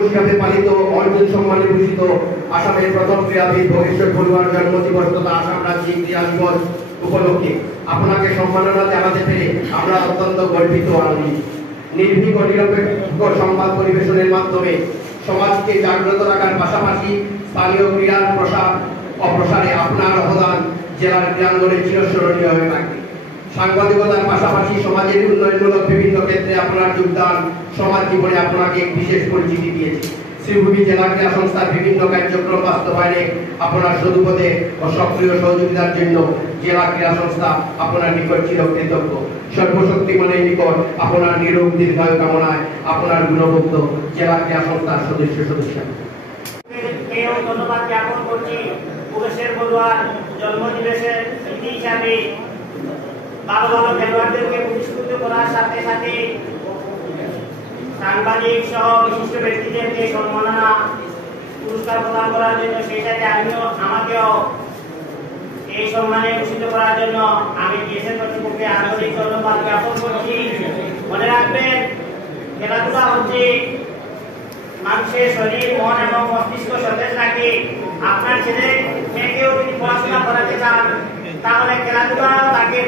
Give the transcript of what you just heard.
হিসাবে পালিত অর্জুন সম্মানে ভূষিত আসামের প্রথম ক্রীড়াবিদ ভবিষ্যৎ খেলোয়াড় জন্ম দিবস তথা আসাম রাজ্যিক ক্রীড়া দিবস উপলক্ষে আপনাকে সম্মাননা জানাতে পেরে আমরা অত্যন্ত গর্বিত ও আনন্দিত। নির্ভীক ও নিরপেক্ষ সংবাদ পরিবেশনের মাধ্যমে সমাজকে জাগ্রত রাখার পাশাপাশি স্থানীয় ক্রীড়ার প্রসারে আপনার অবদান জেলার ক্রীড়াঙ্গনে চিরস্মরণীয় হয়ে থাকবে। সাংবাদিকতার পাশাপাশি সমাজের উন্নয়নমূলক বিভিন্ন ক্ষেত্রে আপনার যোগদান সমাজ জীবনে আপনাকে বিশেষ পরিচিতি দিয়েছে। শ্রীভূমি জেলা ক্রীড়া সংস্থার বিভিন্ন কার্যক্রম বাস্তবায়নে আপনার সদুপদে ও সক্রিয় সহযোগিতার জন্য জেলা ক্রীড়া সংস্থা আপনার নিকট চিরকৃতজ্ঞ। সর্বশক্তিমানের নিকট আপনার নিরোগ দীর্ঘায়ু কামনায় আপনার গুণবদ্ধ জেলা ক্রীড়া সংস্থার সদস্য। ধন্যবাদ জ্ঞাপন করছি। পুরুষের বড়ুয়ার জন্মদিবসের স্মৃতি হিসাবে ভালো ভালো খেলোয়াড়দেরকে পুরস্কৃত করার সাথে সাথে সাংবাদিক সহ বিশিষ্ট ব্যক্তিদেরকে সম্মাননা পুরস্কার প্রদান করার জন্য সেই সাথে আমাকেও এই সম্মানে ভূষিত করার জন্য আমি বিএসএফ কর্তৃপক্ষকে আন্তরিক ধন্যবাদ জ্ঞাপন করছি। মনে রাখবেন, খেলাধুলা হচ্ছে মানুষের শরীর, মন এবং মস্তিষ্ক সতেজ রাখে। আপনার ছেলে মেয়েকেও যদি পড়াশোনা করাতে চান তাহলে খেলাধুলা তাকে